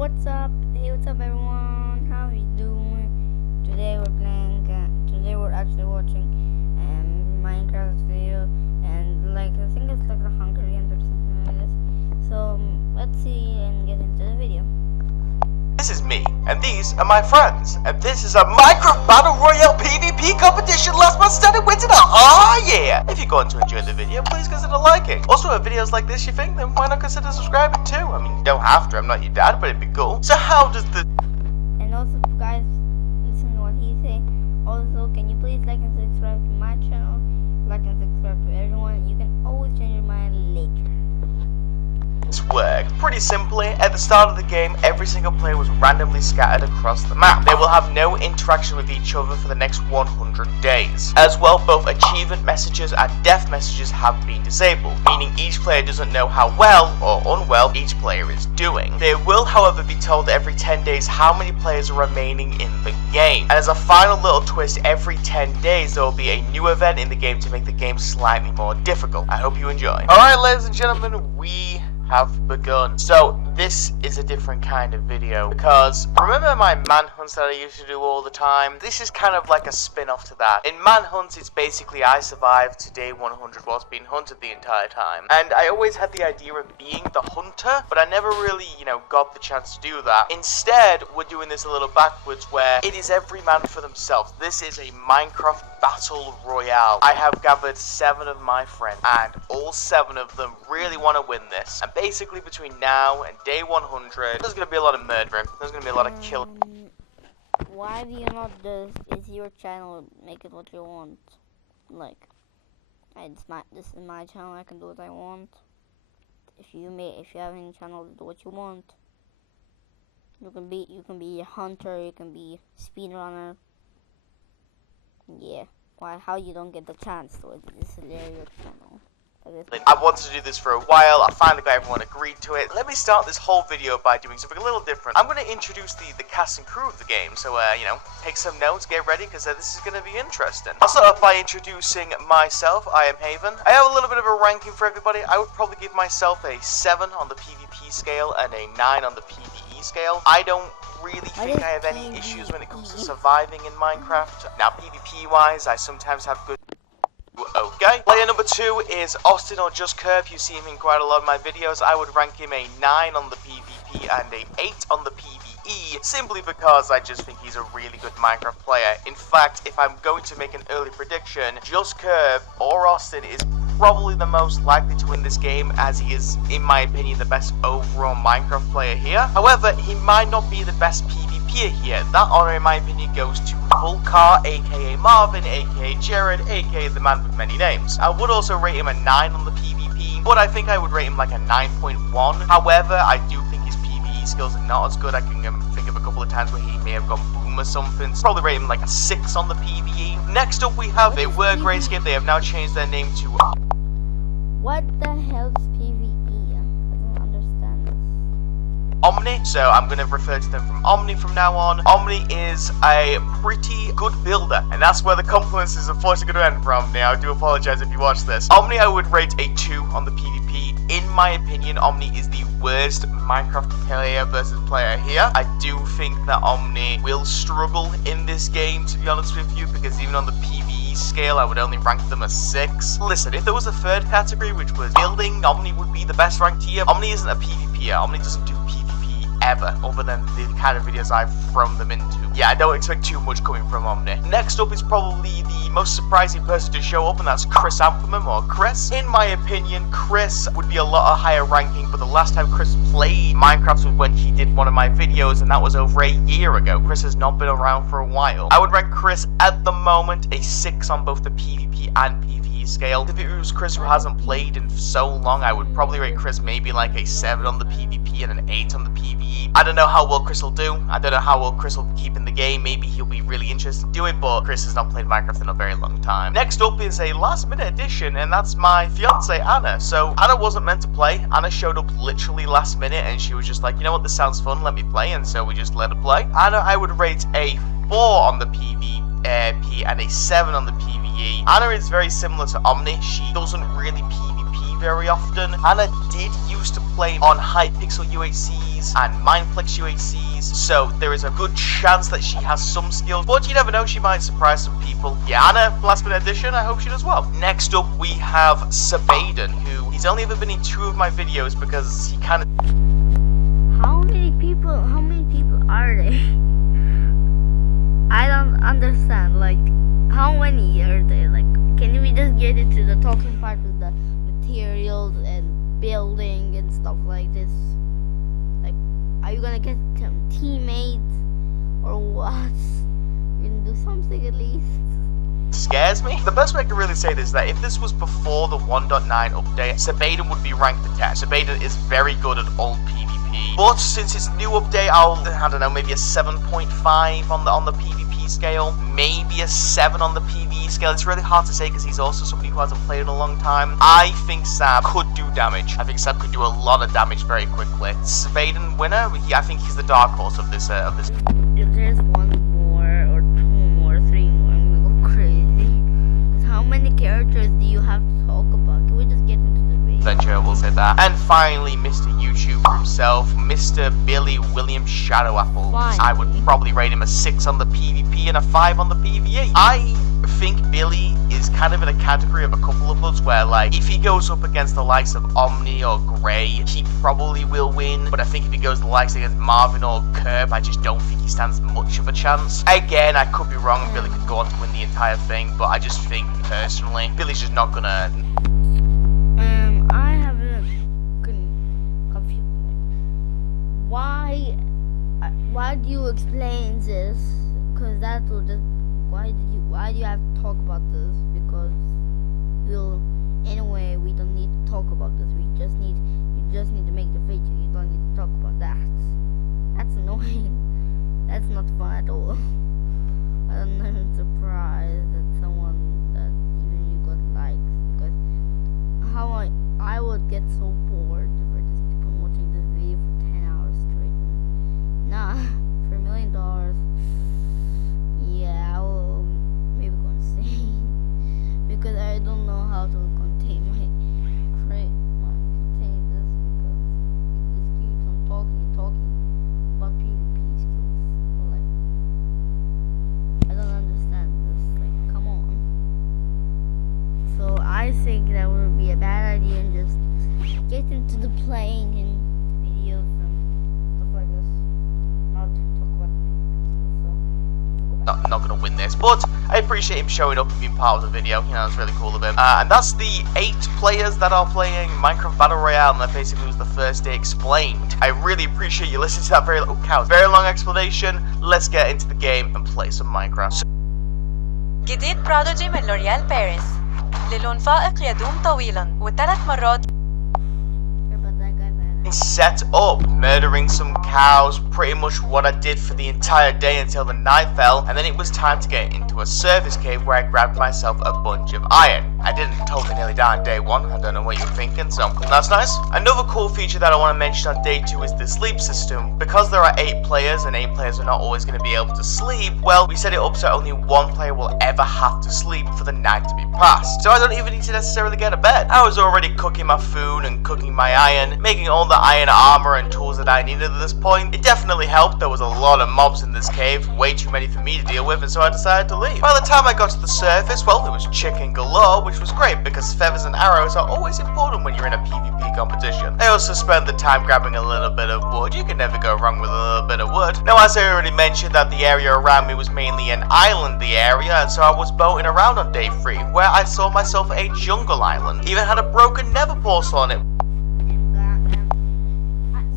What's up? Hey, what's up, everyone? How are you doing? Today we're playing. Today we're actually watching Minecraft video, and I think it's like the Hunger Games or something like this. So let's see and get into the video. This is me, and these are my friends, and this is a Minecraft Battle Royale PvP competition last month started winter. Oh yeah! If you're going to enjoy the video, please consider liking. Also, if videos like this you think, then why not consider subscribing too? I mean, you don't have to, I'm not your dad, but it'd be cool. So how does the... And also, guys, listen to what he say. Also, can you please like and subscribe to my channel? Like and subscribe to everyone. You can always change your mind later. work? Pretty simply, at the start of the game, every single player was randomly scattered across the map. They will have no interaction with each other for the next 100 days. As well, both achievement messages and death messages have been disabled, meaning each player doesn't know how well or unwell each player is doing. They will, however, be told every 10 days how many players are remaining in the game. And as a final little twist, every 10 days there will be a new event in the game to make the game slightly more difficult. I hope you enjoy. Alright, ladies and gentlemen, we have begun. So this is a different kind of video because remember my manhunts that I used to do all the time? This is kind of like a spin-off to that. In manhunts, it's basically I survived to day 100 whilst being hunted the entire time, and I always had the idea of being the hunter, but I never really, got the chance to do that. Instead, we're doing this a little backwards where it is every man for themselves. This is a Minecraft Battle Royale. I have gathered 7 of my friends, and all 7 of them really want to win this. And basically between now and day 100, there's going to be a lot of murdering. There's going to be a lot of killing. Why do you not just, it's your channel, make it what you want? Like, this is my channel, I can do what I want. If you have any channel, do what you want. You can be a hunter, you can be speedrunner. Yeah. Why? How you don't get the chance to it? This is your channel. I wanted to do this for a while. I finally got everyone agreed to it. Let me start this whole video by doing something a little different. I'm going to introduce the cast and crew of the game. So, take some notes, get ready, because this is going to be interesting. I'll start off by introducing myself. I am Haven. I have a little bit of a ranking for everybody. I would probably give myself a 7 on the PvP scale and a 9 on the PvE scale. I don't really think I have any issues when it comes to surviving in Minecraft. Now, PvP wise, I sometimes have good... Okay. Player number 2 is Austin or Just Curve. You see him in quite a lot of my videos. I would rank him a 9 on the PvP and a 8 on the PvE, simply because I just think he's a really good Minecraft player. In fact, if I'm going to make an early prediction, Just Curve or Austin is probably the most likely to win this game, as he is, in my opinion, the best overall Minecraft player here. However, he might not be the best PvPer here. That honor, in my opinion, goes to Vulcar, aka Marvin, aka Jared, aka the man with many names. I would also rate him a 9 on the PvP, but I think I would rate him like a 9.1. However, I do think his PvE skills are not as good. I can think of a couple of times where he may have gone boom or something. So probably rate him like a 6 on the PvE. Next up, we have a word grayscape. They have now changed their name to... What the hell's PvE? I don't understand this. Omni, so I'm going to refer to them from Omni from now on. Omni is a pretty good builder, and that's where the compliments is unfortunately going to end from Omni. I do apologize if you watch this. Omni, I would rate a 2 on the PvP. In my opinion, Omni is the worst Minecraft player versus player here. I do think that Omni will struggle in this game, to be honest with you, because even on the PvE scale, I would only rank them a 6. Listen, if there was a third category, which was building, Omni would be the best ranked here. Omni isn't a PvPer. Omni doesn't do PvP ever, other than the kind of videos I've thrown them into. Yeah, I don't expect too much coming from Omni. Next up is probably the most surprising person to show up, and that's Chris Amperman, or Chris. In my opinion, Chris would be a lot higher ranking, but the last time Chris played Minecraft was when he did one of my videos, and that was over a year ago. Chris has not been around for a while. I would rank Chris at the moment a 6 on both the PvP and PvE scale. If it was Chris who hasn't played in so long, I would probably rate Chris maybe like a 7 on the PvP and an 8 on the PvE. I don't know how well Chris will do. I don't know how well Chris will keep in the game. Maybe he'll be really interested to do it, but Chris has not played Minecraft in a very long time. Next up is a last minute addition, and that's my fiance Anna. So Anna wasn't meant to play. Anna showed up literally last minute, and she was just like, you know what, this sounds fun, let me play, and so we just let her play. Anna, I would rate a 4 on the PvP and a 7 on the PvE. Anna is very similar to Omni. She doesn't really PvP very often. Anna did used to play on Hypixel UHC's UACs and Mindflex UACs, so there is a good chance that she has some skills, but you never know, she might surprise some people. Yana, last minute addition, I hope she does well. Next up, we have Sabaden, who he's only ever been in 2 of my videos because he kind of... How many people are they? I don't understand, like, how many are there? Like, can we just get into the talking part with the materials and building and stuff like this? Like, are you gonna get some teammates or what? You gonna do something at least? Scares me. The best way I can really say this is that if this was before the 1.9 update, Sabaden would be ranked a 10. Sabaden is very good at old PvP, but since it's new update, I don't know, maybe a 7.5 on the PvP scale, maybe a 7 on the PvE scale. It's really hard to say because he's also somebody who hasn't played in a long time. I think Sab could do damage. I think Sab could do a lot of damage very quickly. Sabaden winner, I think he's the dark horse of this. If there's one more or 2 more, 3 more, I'm gonna go crazy. Cause how many characters do you have to talk about? Can we just get into the video? Adventure, we'll say that. And finally, Mr. YouTuber himself, Mr. Billy William Shadowapple. I would probably rate him a 6 on the PvP and a 5 on the PvE. I think Billy is kind of in a category of a couple of us where, like, if he goes up against the likes of Omni or Grey, he probably will win. But I think if he goes the likes against Marvin or Curb, I just don't think he stands much of a chance. Again, I could be wrong, and Billy could go on to win the entire thing, but I just think, personally, Billy's just not gonna... I have a confused. Why do you explain this? Cause that will just... Why do you have to talk about this? Because anyway, we don't need to talk about this. You just need to make the video. You don't need to talk about that. That's annoying. That's not fun at all. I'm surprised that someone that even you got likes, because how I would get so bored if I just keep on watching this video for 10 hours straight. Nah, for $1 million. Yeah, I will maybe go insane because I don't know how to contain this because it just keeps on talking about PvP skills. Like, I don't understand this. Like, come on. So I think that would be a bad idea and just get into the playing and videos and stuff like this. Not talk about Not gonna win this, but I appreciate him showing up and being part of the video. You know, it's really cool of him. And that's the 8 players that are playing Minecraft Battle Royale, and that basically was the first day explained. I really appreciate you listening to that very long explanation. Let's get into the game and play some Minecraft. جديد برودوجي من لوريال باريس للون فائق يدوم طويلا و3 مرات set up, murdering some cows, pretty much what I did for the entire day until the night fell, and then it was time to get into a service cave where I grabbed myself a bunch of iron. I didn't totally nearly die on day 1, I don't know what you're thinking, so that's nice. Another cool feature that I want to mention on day 2 is the sleep system. Because there are 8 players and 8 players are not always going to be able to sleep, well, we set it up so only 1 player will ever have to sleep for the night to be passed. So I don't even need to necessarily get a bed. I was already cooking my food and cooking my iron, making all the iron armor and tools that I needed at this point. It definitely helped. There was a lot of mobs in this cave, way too many for me to deal with, and so I decided to leave. By the time I got to the surface, well, it was chicken galore, which was great because feathers and arrows are always important when you're in a PvP competition. I also spent the time grabbing a little bit of wood. You can never go wrong with a little bit of wood. Now, as I already mentioned, that the area around me was mainly an islandy area, and so I was boating around on day 3, where I saw myself a jungle island. Even had a broken nether portal on it.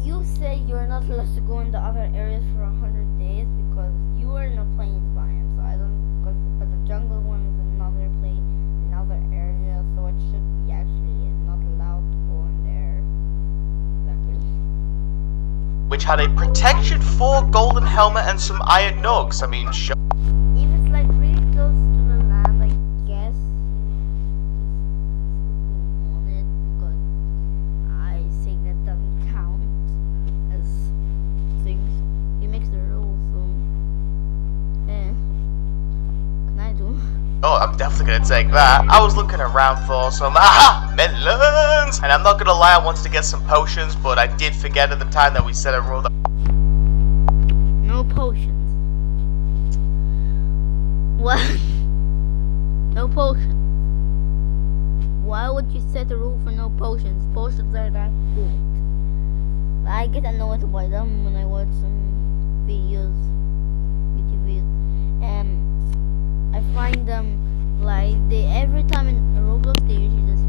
You say you're not supposed to go in the other areas for 100 days because you were in a plains biome, so I don't. But the jungle one is another place, another area, so it should be actually not allowed to go in there. Exactly. Which had a protection 4 golden helmet and some iron nugs. I mean, sure. If it's like really close to the land, I guess you on it because I think that doesn't count as things. He makes the rules, so can I do? Oh, I'm definitely gonna take that. I was looking around for some melons, and I'm not gonna lie, I wanted to get some potions, but I did forget at the time that we set a rule that No potions. What? No potions. Why would you set a rule for no potions? Potions are that good. I get annoyed by them when I watch some videos, YouTube videos, and I find them like they every time in Roblox they usually just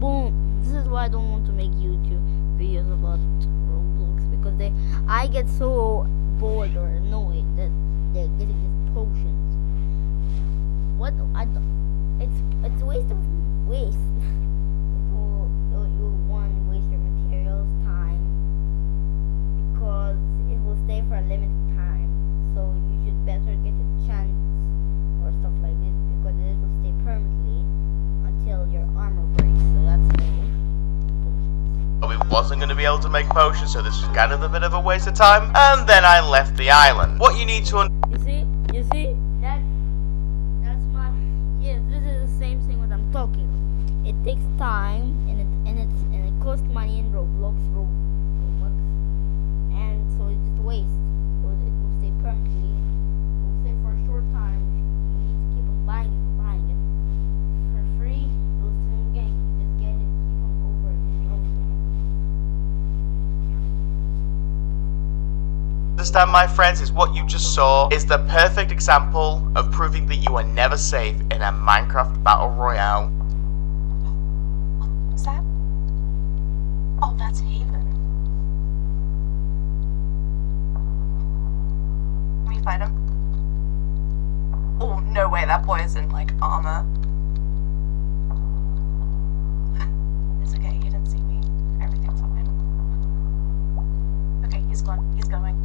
boom. This is why I don't want to make YouTube videos about Roblox, because I get so bored or annoyed that they're getting these potions. What it's a waste of waste. You won't waste your materials, time, because it will stay for a limited time. So you should better get a chance or stuff like this, because it will stay permanently until your armor breaks. So that's the potions. we wasn't gonna be able to make potions, so this was kind of a bit of a waste of time. And then I left the island. What you need to You see, that's my this is the same thing what I'm talking. It takes time and it costs money in Roblox, and so it's just waste. So it will stay permanently. It will stay for a short time. You need to keep on buying it for free. It will soon gain. Just get it, keep on over and over. understand, my friends, is what you just saw is the perfect example of proving that you are never safe in a Minecraft Battle Royale. Is that? Oh, that's Haven. Can we fight him? Oh, no way, that boy is in, like, armor. It's okay, he didn't see me. Everything's fine. Okay, he's gone. He's going.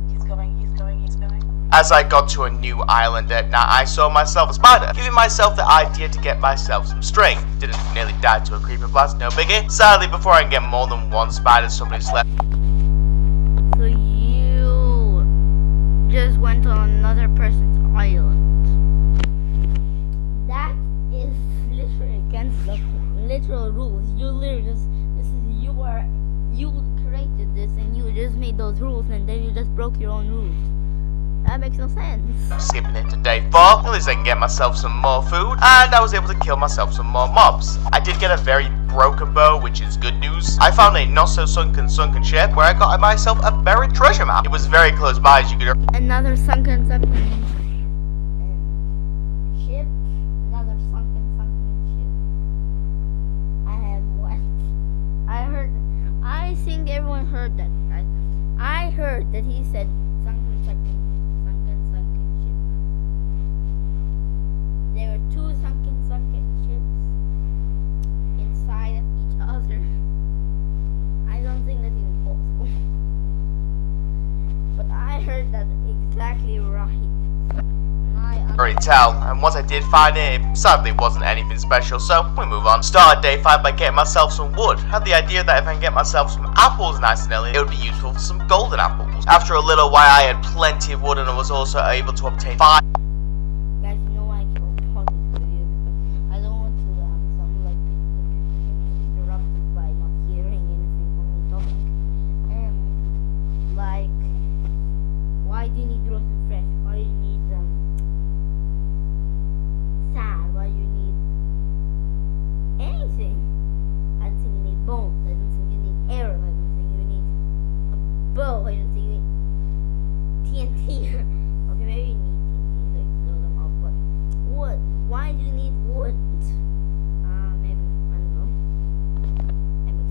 As I got to a new island, now I saw myself a spider, giving myself the idea to get myself some string. Didn't nearly die to a creeper blast, no biggie. Sadly, before I can get more than one spider, somebody slept. So you just went on another person's island. That is literally against the literal rules. You literally you created this and you just made those rules and then you just broke your own rules. That makes no sense. Skipping into day 4, at least I can get myself some more food, and I was able to kill myself some more mobs. I did get a very broken bow, which is good news. I found a not so sunken ship where I got myself a buried treasure map. It was very close by, as you could. Another sunken ship. Another sunken ship. I have what? I think everyone heard that, right? I heard that he said sunken ship. There were two sunken ships inside of each other. I don't think that's even possible. But I heard that exactly right. Already tell, and once I did find it, sadly wasn't anything special, so we move on. Started day 5 by getting myself some wood. Had the idea that if I can get myself some apples nice and early, it would be useful for some golden apples. After a little while, I had plenty of wood and I was also able to obtain 5. Guys, you know why I keep on talking to you, because I don't want to sound like interrupted by not hearing anything from me talking. Like, why do you need roasted fresh? Why do you need sand? Why do you need anything? I don't think you need bones. I don't think you need arrows. I don't think you need a bow. I don't think you need TNT. Okay, maybe you need TNT so you can blow them up, but wood. Why do you need wood? Maybe, I don't know. That makes no sense.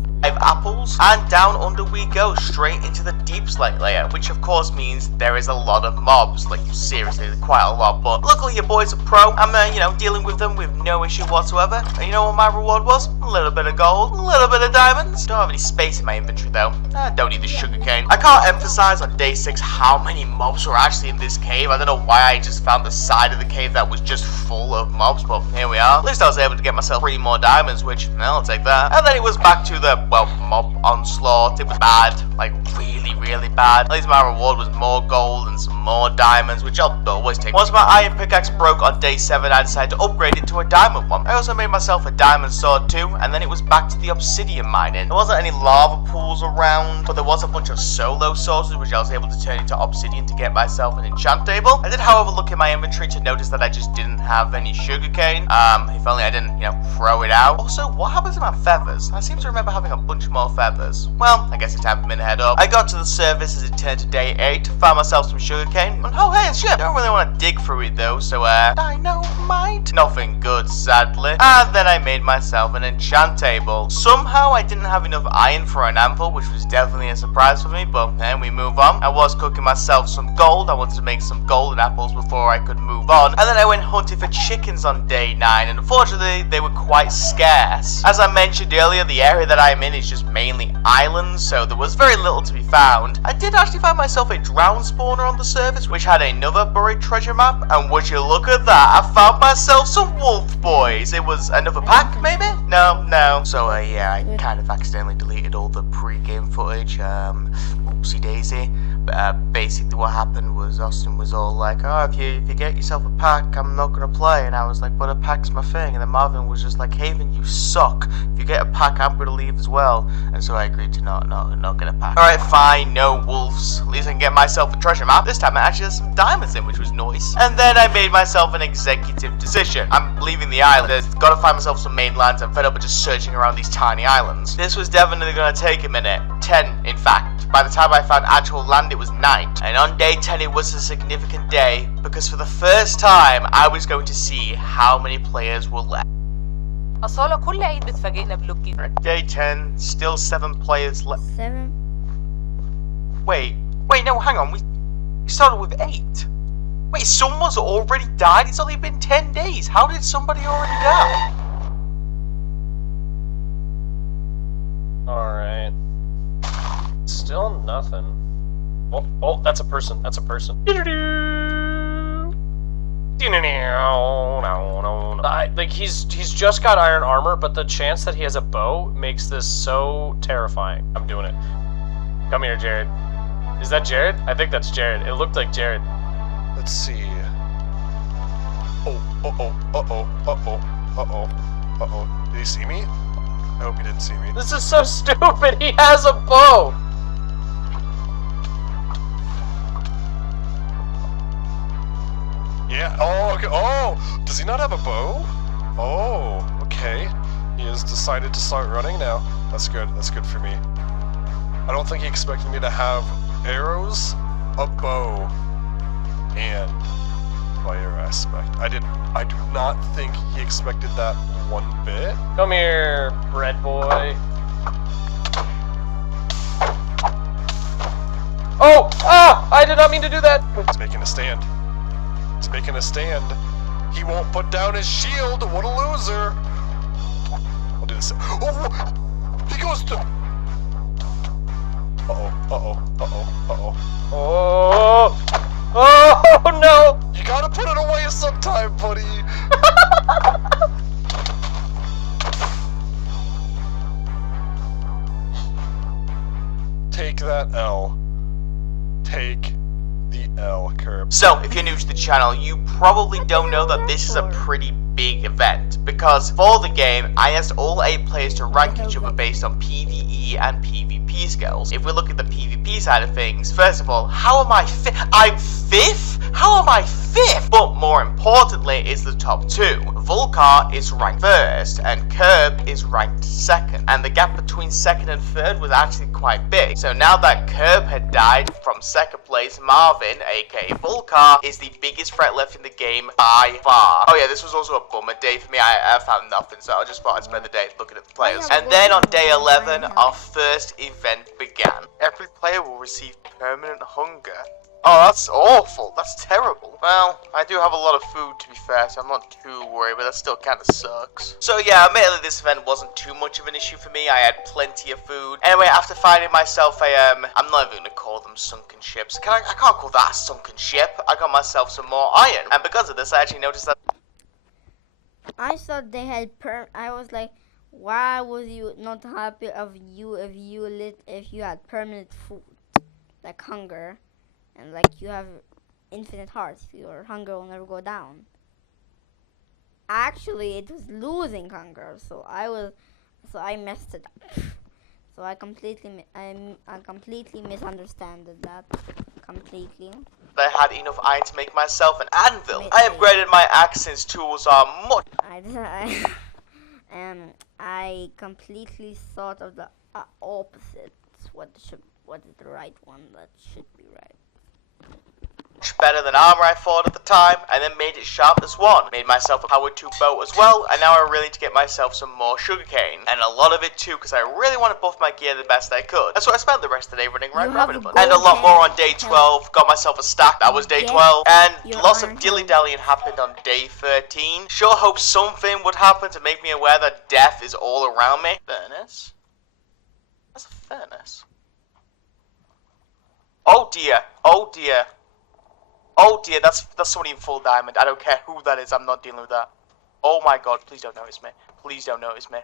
It's 5 apples, and down under we go, straight into the deep slate layer, which of course means there is a lot of mobs, like seriously, quite a lot, but luckily your boy's a pro. I'm dealing with them with no issue whatsoever. And you know what my reward was? A little bit of gold, a little bit of diamonds. Don't have any space in my inventory though. I don't need the sugarcane. I can't emphasize on day 6 how many mobs were actually in this cave. I don't know why I just found the side of the cave that was just full of mobs, but here we are. At least I was able to get myself 3 more diamonds, which, well, I'll take that. And then it was back to the, well, mob onslaught. It was bad, like really, really bad. At least my reward was more gold and some more diamonds, which I'll always take. Once my iron pickaxe broke on day 7, I decided to upgrade it to a diamond one. I also made myself a diamond sword too, and then it was back to the obsidian mining. There wasn't any lava pools around, but there was a bunch of solo sources which I was able to turn into obsidian to get myself an enchant table. I did, however, look in my inventory to notice that I just didn't have any sugarcane. If only I didn't, throw it out. Also, what happened to my feathers? I seem to remember having a bunch more feathers. Well, I guess it's time for me to head up. I got to the surface as it turned to day 8, found myself some sugarcane, and oh hey, it's shit. Don't really want to dig through it though, so dynamite? Nothing good, sadly. And then I made myself an enchant table. Somehow I didn't have enough iron for an anvil, which was definitely a surprise for me, but then we move on. I was cooking myself some gold. I wanted to make some golden apples before I could move on. And then I went hunting for chickens on day 9, and unfortunately they were quite scarce. As I mentioned earlier, the area that I'm in is just mainly islands, so there was very little to be found. I did actually find myself a drowned spawner on the surface, which had another buried treasure map, and would you look at that, I found myself some wolf boys. It was another pack, maybe? No. So yeah, I kind of accidentally deleted all the pre-game footage. Oopsie daisy. Basically what happened was Austin was all like, oh, if you get yourself a pack, I'm not gonna play. And I was like, but a pack's my thing. And then Marvin was just like, Haven, you suck. If you get a pack, I'm gonna leave as well. And so I agreed to not get a pack. Alright, fine, no wolves. At least I can get myself a treasure map. This time I actually had some diamonds in, which was nice. And then I made myself an executive decision. I'm leaving the island. I've gotta find myself some mainlands. I'm fed up with just searching around these tiny islands. This was definitely gonna take a minute. 10, in fact. By the time I found actual land, it was night. And on day 10, it was a significant day, because for the first time, I was going to see how many players were left. أصالة كل عيد بتفاجئنا بلوكي. Day 10, still 7 players left. 7? Wait, no, hang on, we started with 8. Wait, someone's already died? It's only been 10 days. How did somebody already die? Alright. Still nothing. Oh, that's a person. That's a person. Like he's just got iron armor, but the chance that he has a bow makes this so terrifying. I'm doing it. Come here, Jared. Is that Jared? I think that's Jared. It looked like Jared. Let's see. Uh-oh. Did he see me? I hope he didn't see me. This is so stupid. He has a bow. Yeah, oh, okay. Oh, does he not have a bow? Oh, okay. He has decided to start running now. That's good for me. I don't think he expected me to have arrows, a bow, and fire aspect. I do not think he expected that one bit. Come here, bread boy. Oh! Ah! I did not mean to do that! He's making a stand. He won't put down his shield. What a loser. I'll do this. Oh! He goes to... Uh-oh. Oh no! You gotta put it away sometime, buddy. Take that L. Take the L, Curb. So, if you're new to the channel, you probably don't know that this is a pretty big event, because for the game, I asked all 8 players to rank each other based on PvE and PvP skills. If we look at the PvP side of things, first of all, how am I I'm 5th? How am I 5th? But more importantly is the top 2. Volcar is ranked 1st, and Curb is ranked 2nd. And the gap between 2nd and 3rd was actually quite big. So now that Curb had died from 2nd place, Marvin, aka Volcar, is the biggest threat left in the game by far. Oh yeah, this was also a bummer day for me. I found nothing, so I just thought I'd spend the day looking at the players. And then on day 11, our first event began. Every player will receive permanent hunger. Oh, that's awful. That's terrible. Well, I do have a lot of food, to be fair, so I'm not too worried, but that still kind of sucks. So yeah, admittedly, this event wasn't too much of an issue for me. I had plenty of food. Anyway, after finding myself a, I'm not even gonna call them sunken ships. I can't call that a sunken ship. I got myself some more iron. And because of this, I actually noticed that... I thought they had I was like, Why was you not happy if you had permanent food, like hunger, and like you have infinite hearts? Your hunger will never go down. Actually, it was losing hunger, so I messed it up. So I completely misunderstood that completely. I had enough iron to make myself an anvil. I upgraded my axe since tools are much. I completely thought of the opposite. What is the right one that should be right? Better than armor I thought at the time, and then made it sharp as one. Made myself a powered 2 bow as well, and now I really need to get myself some more sugarcane. And a lot of it too, because I really want to buff my gear the best I could. That's what I spent the rest of the day running around grabbing a bunch. And a lot more on day 12, got myself a stack, that was day 12. And lots of dilly-dallying happened on day 13. Sure hope something would happen to make me aware that death is all around me. Furnace? That's a furnace. Oh dear, oh dear. Oh dear, that's somebody in full diamond. I don't care who that is, I'm not dealing with that. Oh my god, please don't notice me. Please don't notice me.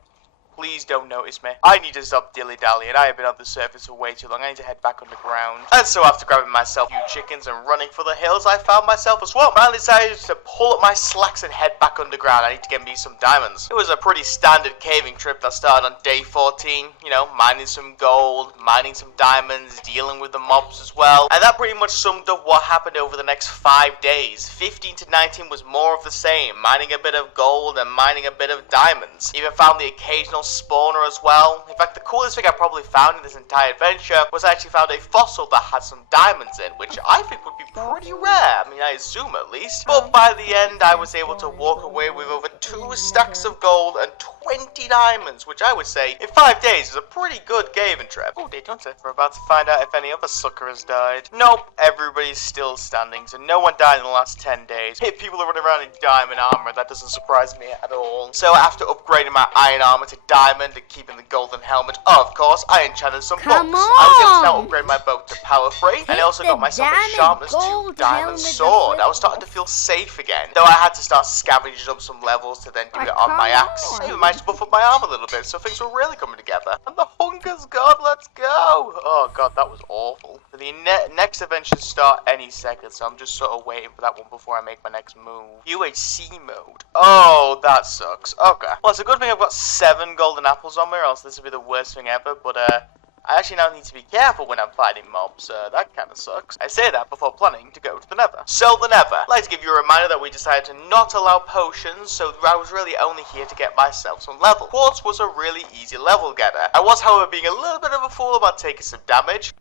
Please don't notice me. I need to stop dilly-dallying. I have been on the surface for way too long. I need to head back underground. And so after grabbing myself a few chickens and running for the hills, I found myself a swamp. I decided to pull up my slacks and head back underground. I need to get me some diamonds. It was a pretty standard caving trip that started on day 14. You know, mining some gold, mining some diamonds, dealing with the mobs as well. And that pretty much summed up what happened over the next 5 days. 15 to 19 was more of the same. Mining a bit of gold and mining a bit of diamonds. Even found the occasional spawner as well. In fact, the coolest thing I probably found in this entire adventure was I actually found a fossil that had some diamonds in, which I think would be pretty rare. I mean, I assume at least. But by the end, I was able to walk away with over 2 stacks of gold and 20 diamonds, which I would say in 5 days is a pretty good caving trip. Oh, they don't say. We're about to find out if any other sucker has died. Nope, everybody's still standing, so no one died in the last 10 days. Hey, people are running around in diamond armor. That doesn't surprise me at all. So after upgrading my iron armor to diamond and keeping the golden helmet, of course, I enchanted some books. I was able to now upgrade my bow to power 3, and I also got myself a sharpness 2 diamond sword. I was starting to feel safe again, though I had to start scavenging up some levels to then do it on my axe. I even managed to buff up my arm a little bit, so things were really coming together. And the hunger's gone, let's go! Oh god, that was awful. The next event should start any second, so I'm just sort of waiting for that one before I make my next move. UHC mode. Oh, that sucks. Okay. Well, it's a good thing I've got 7 golden apples on me, or else this would be the worst thing ever, but I actually now need to be careful when I'm fighting mobs. That kind of sucks. I say that before planning to go to the Nether. So the Nether. I'd like to give you a reminder that we decided to not allow potions, so I was really only here to get myself some level. Quartz was a really easy level getter. I was, however, being a little bit of a fool about taking some damage.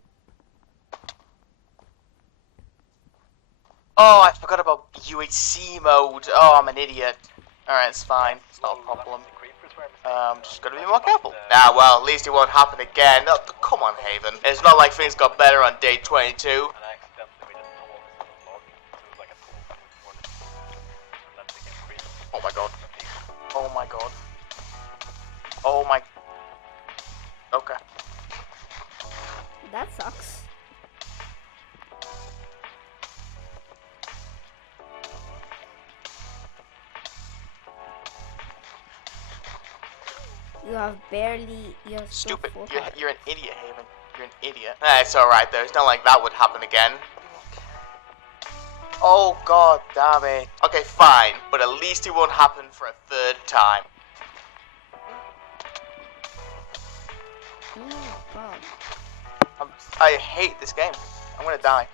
Oh, I forgot about UHC mode. Oh, I'm an idiot. Alright, it's fine. It's not a problem. Just gotta be more careful. Ah, well, at least it won't happen again. Oh, come on, Haven. It's not like things got better on day 22. Oh my god. Oh my god. Oh my... Okay. That sucks. You have barely... You're Stupid. So You're an idiot, Haven. You're an idiot. It's alright though. It's not like that would happen again. Oh god damn it. Okay, fine. But at least it won't happen for a 3rd time. Oh god. I hate this game. I'm gonna die.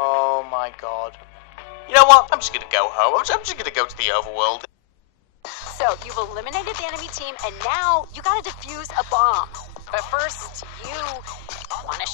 Oh my god. You know what? I'm just gonna go home. I'm just gonna go to the overworld. So, you've eliminated the enemy team, and now you gotta defuse a bomb. But first, you wanna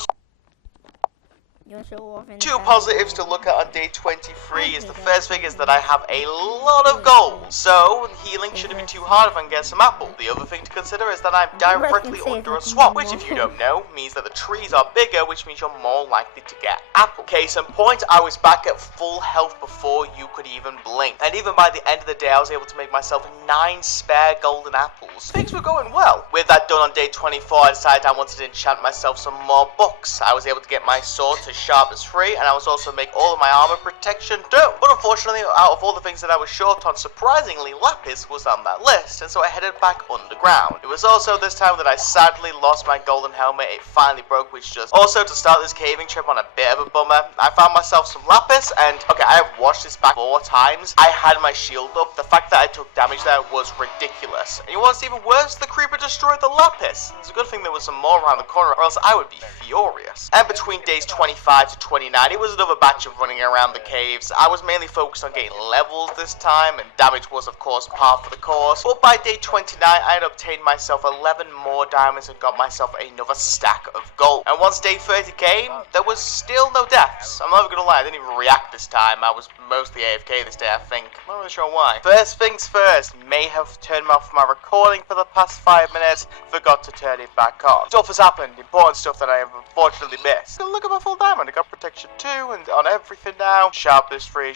You wanna show off in Two positives to look at on day 23 is the first thing is that I have a lot of gold, so healing shouldn't be too hard if I can get some apple. The other thing to consider is that I'm directly under a swamp, which if you don't know, means that the trees are bigger, which means you're more likely to get apple. Case in point, I was back at full health before you could even blink, and even by the end of the day I was able to make myself 9 spare golden apples. Things were going well. With that done on day 24, I decided I wanted to enchant myself some more books. I was able to get my sword to sharp as 3, and I was also make all of my armor protection do. But unfortunately, out of all the things that I was short on, surprisingly lapis was on that list, and so I headed back underground. It was also this time that I sadly lost my golden helmet. It finally broke, which just also to start this caving trip on a bit of a bummer. I found myself some lapis, and okay, I have watched this back 4 times. I had my shield up. The fact that I took damage there was ridiculous. And you know what's even worse? The creeper destroyed the lapis. It's a good thing there was some more around the corner, or else I would be furious. And between days 25 to 29, it was another batch of running around the caves. I was mainly focused on getting levels this time, and damage was of course par for the course. But by day 29, I had obtained myself 11 more diamonds and got myself another stack of gold. And once day 30 came, there was still no deaths. I'm not gonna lie, I didn't even react this time. I was mostly AFK this day, I think. I'm not really sure why. First things first, may have turned off my recording for the past 5 minutes, forgot to turn it back on. Stuff has happened, important stuff that I have unfortunately missed. Look at my full diamond, I got protection 2 and on everything now. Sharpness 3,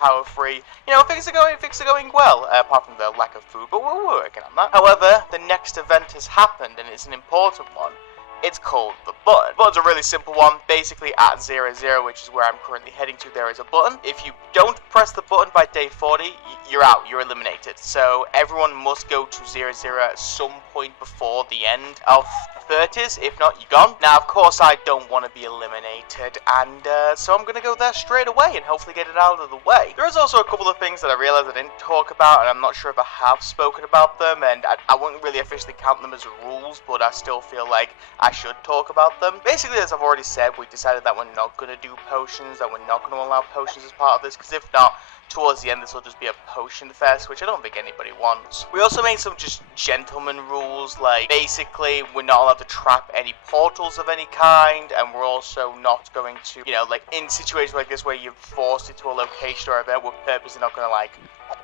power 3. You know, things are going well, apart from the lack of food, but we're working on that. However, the next event has happened and it's an important one. It's called the button. The button's a really simple one. Basically at 00, which is where I'm currently heading to, there is a button. If you don't press the button by day 40, you're out, you're eliminated. So everyone must go to 00 at some point before the end of 30s, if not, you're gone. Now, of course, I don't want to be eliminated, and so I'm going to go there straight away and hopefully get it out of the way. There is also a couple of things that I realized I didn't talk about, and I'm not sure if I have spoken about them, and I wouldn't really officially count them as rules, but I still feel like I should talk about them. Basically, as I've already said, we decided that we're not going to do potions, that we're not going to allow potions as part of this, because if not, towards the end this will just be a potion fest, which I don't think anybody wants. We also made some just gentleman rules, like basically we're not allowed to trap any portals of any kind, and we're also not going to, you know, like in situations like this where you're forced into a location or event, we're purposely not going to like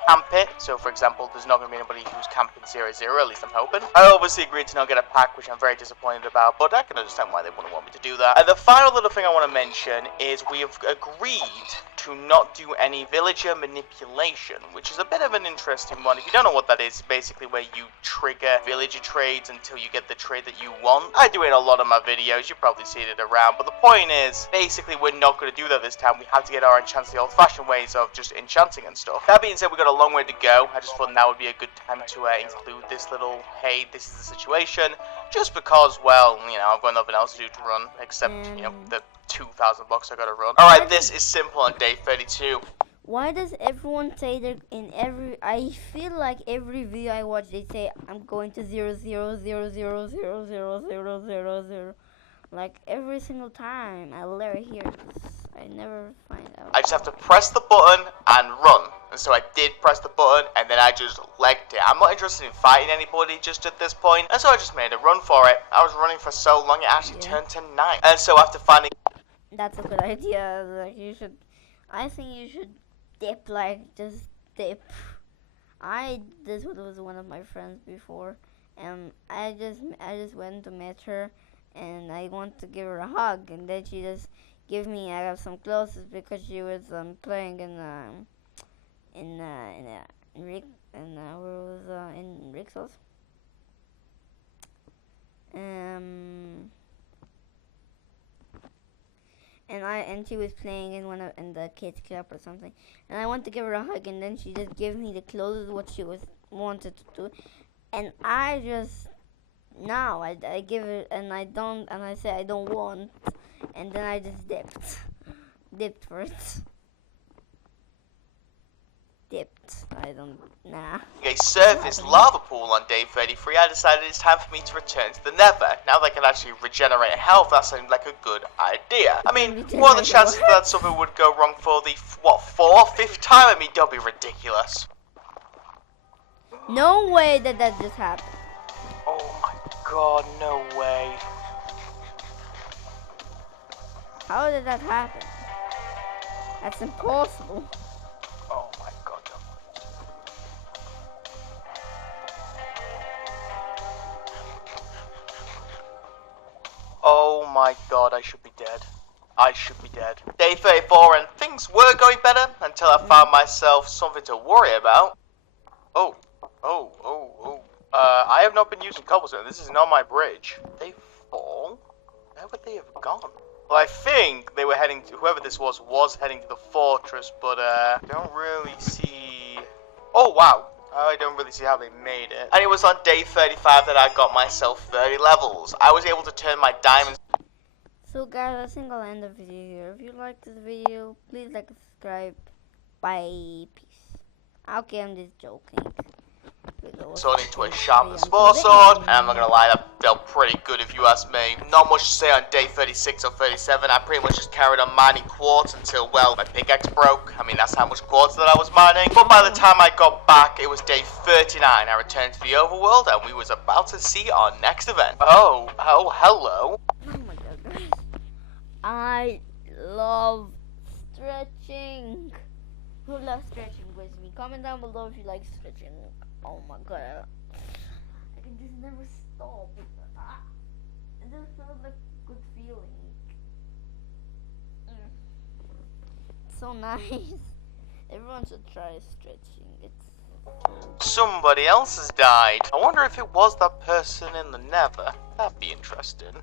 camp it. So for example, there's not going to be anybody who's camping 00, at least I'm hoping. I obviously agreed to not get a pack, which I'm very disappointed about, but I can understand why they wouldn't want me to do that. And the final little thing I want to mention is we have agreed to not do any villager manipulation, which is a bit of an interesting one. If you don't know what that is, basically where you trigger villager trades until you get the trade that you want. I do it in a lot of my videos, you've probably seen it around, but the point is, basically we're not going to do that this time. We have to get our enchants the old-fashioned ways of just enchanting and stuff. That being said, we've got a long way to go. I just thought now would be a good time to include this little, hey, this is the situation, just because, well, you know, I've got nothing else to do to run, except, you know, the 2,000 blocks I gotta run. Alright, this is simple on day 32. Why does everyone say they're in every? I feel like every video I watch, they say I'm going to 00000000000. Like every single time, I literally hear this. I never find out. I just have to press the button and run. And so I did press the button, and then I just legged it. I'm not interested in fighting anybody just at this point, and so I just made a run for it. I was running for so long, it actually turned to night. And so after finding... That's a good idea. Like you should, I think you should dip, like just dip. This was one of my friends before, and I just went to meet her, and I want to give her a hug, and then she just give me some clothes because she was playing in Rick's house. And she was playing in in the kids club or something, and I want to give her a hug, and then she just gave me the clothes what she wanted to do, and I just I give it, and I say I don't want, and then I just dipped first. A surface lava pool on day 33, I decided it's time for me to return to the nether. Now that I can actually regenerate health, that seemed like a good idea. I mean, what are the chances that something would go wrong for the, what, 4th, 5th time? I mean, don't be ridiculous. No way that just happened. Oh my god, no way. How did that happen? That's impossible. Oh my god. Oh my god, I should be dead. I should be dead. Day 34, and things were going better until I found myself something to worry about. Oh. I have not been using cobblestone. This is not my bridge. Day 4? Where would they have gone? Well, I think they were heading to, whoever this was heading to the fortress, but don't really see... Oh, wow. I don't really see how they made it. And it was on day 35 that I got myself 30 levels. I was able to turn my diamonds... So guys, I think I'll end the video here. If you liked this video, please like and subscribe. Bye. Peace. Okay, I'm just joking. sword into a sharpened small sword, and I'm not gonna lie, that felt pretty good if you ask me. Not much to say on day 36 or 37, I pretty much just carried on mining quartz until, well, my pickaxe broke. I mean, that's how much quartz that I was mining. But by the time I got back, it was day 39. I returned to the overworld, and we was about to see our next event. Oh, hello. Oh my god, guys. I love stretching. Who loves stretching with me? Comment down below if you like stretching. Oh my god, I can just never stop. It just feels like a good feeling. So nice. Everyone should try stretching. It's Somebody else has died. I wonder if it was that person in the nether. That'd be interesting.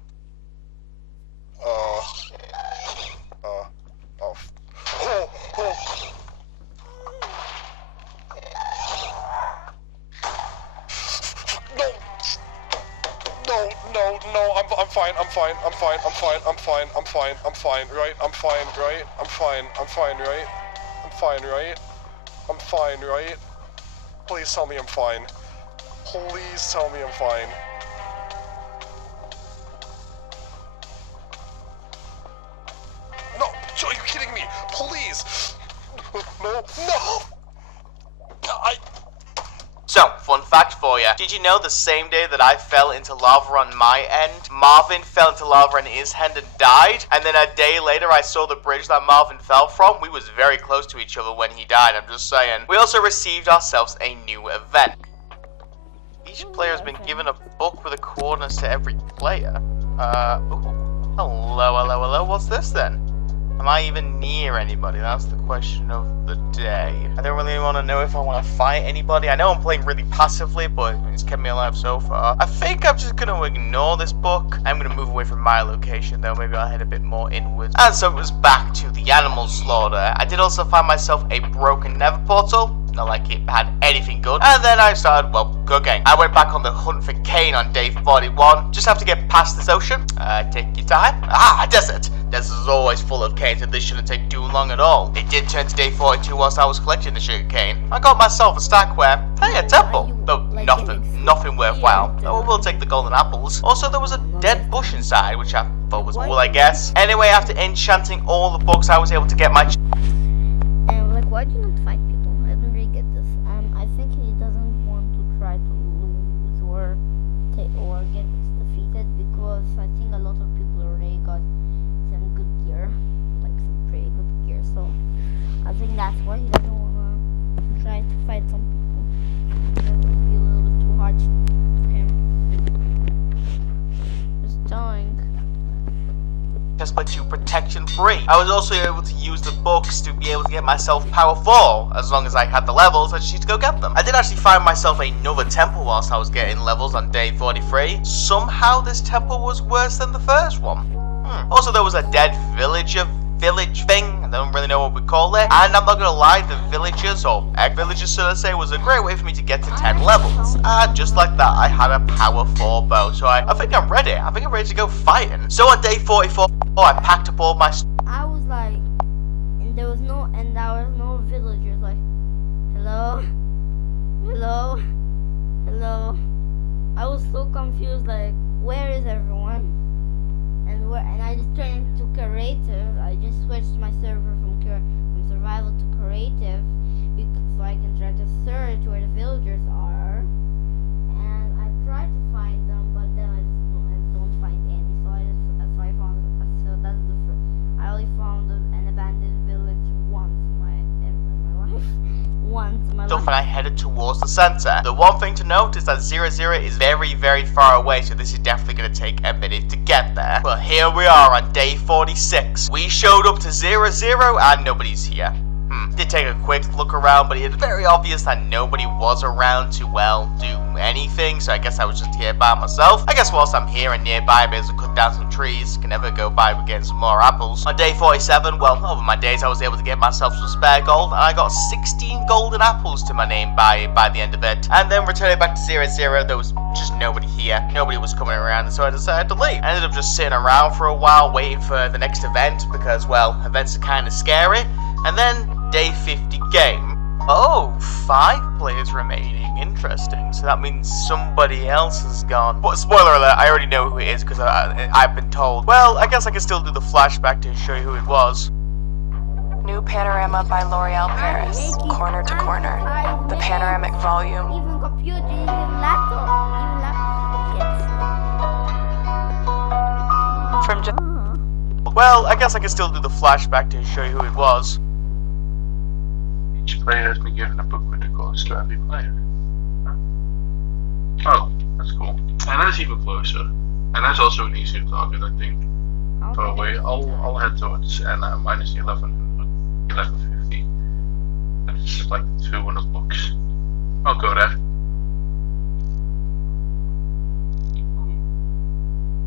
No, I'm fine, right? I'm fine, right? Please tell me I'm fine. Please tell me I'm fine. No, are you kidding me? Please! No! So, fun fact for you. Did you know the same day that I fell into lava on my end, Marvin fell into lava in his hand and died? And then a day later I saw the bridge that Marvin fell from. We was very close to each other when he died, I'm just saying. We also received ourselves a new event. Each player has been given a book with the coordinates to every player. Ooh. Hello, what's this then? Am I even near anybody? That's the question of the day. I don't really want to know if I want to fight anybody. I know I'm playing really passively, but it's kept me alive so far. I think I'm just going to ignore this book. I'm going to move away from my location, though. Maybe I'll head a bit more inwards. And so it was back to the animal slaughter. I did also find myself a broken nether portal. Not like it had anything good. And then I started, well, cooking. I went back on the hunt for cane on day 41. Just have to get past this ocean. Take your time. A desert. Desert is always full of canes, and this shouldn't take too long at all. It did turn to day 42 whilst I was collecting the sugar cane. I got myself a stack where, hey, a temple. Though nothing worthwhile. Oh, we'll take the golden apples. Also, there was a dead bush inside, which I thought was cool, I guess. Anyway, after enchanting all the books, I was able to get my... And like, why do you not fight people? I don't really get this. I think he doesn't want to try to lose or get defeated, because I think a lot of people already got some good gear, like some pretty good gear. So I think that's why he doesn't want to try to fight some people. That would be a little bit too hard for him. Just telling. Just by 2 protection free. I was also able to use the books to be able to get myself power 4. As long as I had the levels, I just need to go get them. I did actually find myself another temple whilst I was getting levels on day 43. Somehow this temple was worse than the first one. Also, there was a dead village thing. I don't really know what we call it. And I'm not gonna lie, the villagers, or egg-villagers should I say, was a great way for me to get to 10 levels. And just like that, I had a power 4 bow. So I think I'm ready. I think I'm ready to go fighting. So on day 44, I packed up all my... I was like, and there was no villagers. Like, hello. I was so confused. Like, where is everyone? And I just turned into creative. I just switched my server from survival to creative, so I can try to search where the villagers are. And I tried to find them, but then I don't find any. So I found. So that's the first. I once in my stuff life. and I headed towards the center. The one thing to note is that 00 is very, very far away, so this is definitely going to take a minute to get there. But here we are on day 46. We showed up to 00 and nobody's here. Did take a quick look around, but it was very obvious that nobody was around to, well, do anything, so I guess I was just here by myself. I guess whilst I'm here and nearby, I may as well cut down some trees. Can never go by with getting some more apples. On day 47, well, over my days, I was able to get myself some spare gold, and I got 16 golden apples to my name by the end of it. And then returning back to 00, there was just nobody here. Nobody was coming around, and so I decided to leave. I ended up just sitting around for a while, waiting for the next event, because, well, events are kind of scary. And then day 50 game. Oh, 5 players remaining. Interesting. So that means somebody else has gone. But spoiler alert, I already know who it is because I've been told. Well, I guess I can still do the flashback to show you who it was. New panorama by L'Oreal Paris, corner to corner. The panoramic volume. Even computer, even laptop, From just Well, I guess I can still do the flashback to show you who it was. Each player has been given a book with the codes to every player. Oh, that's cool. And that's even closer. And that's also an easier target, I think. So wait, I'll head towards minus 1150. That's like 200 books. I'll go there.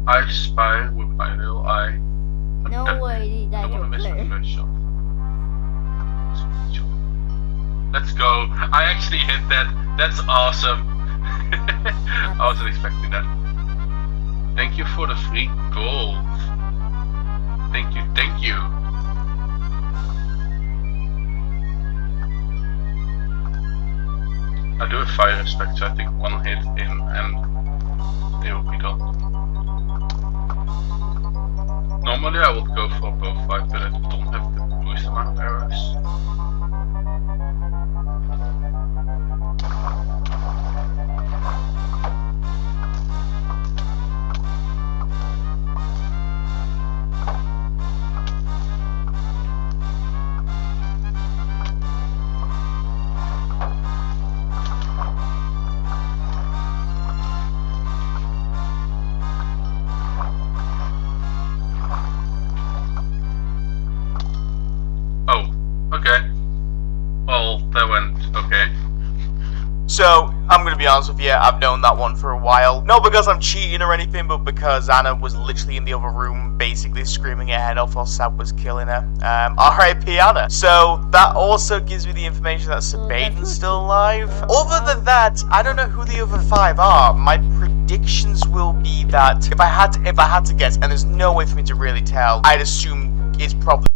I spy with my little eye. No way I that don't want to you're miss the clear. first shot. Let's go. I actually hit that. That's awesome. I wasn't expecting that. Thank you for the free gold. Thank you, thank you. I do a fire respect, so I think one hit in and they will be done. Normally I would go for bow fight, but I don't have the boost amount of arrows. Oh, okay. Well, that went okay. So, I'm gonna be honest with you, I've known that one for a while. Not because I'm cheating or anything, but because Anna was literally in the other room, basically screaming her head off while Sab was killing her. R.I.P. Anna. So, that also gives me the information that Sabaden's still alive. Other than that, I don't know who the other 5 are. My predictions will be that, if I had to guess, and there's no way for me to really tell, I'd assume it's probably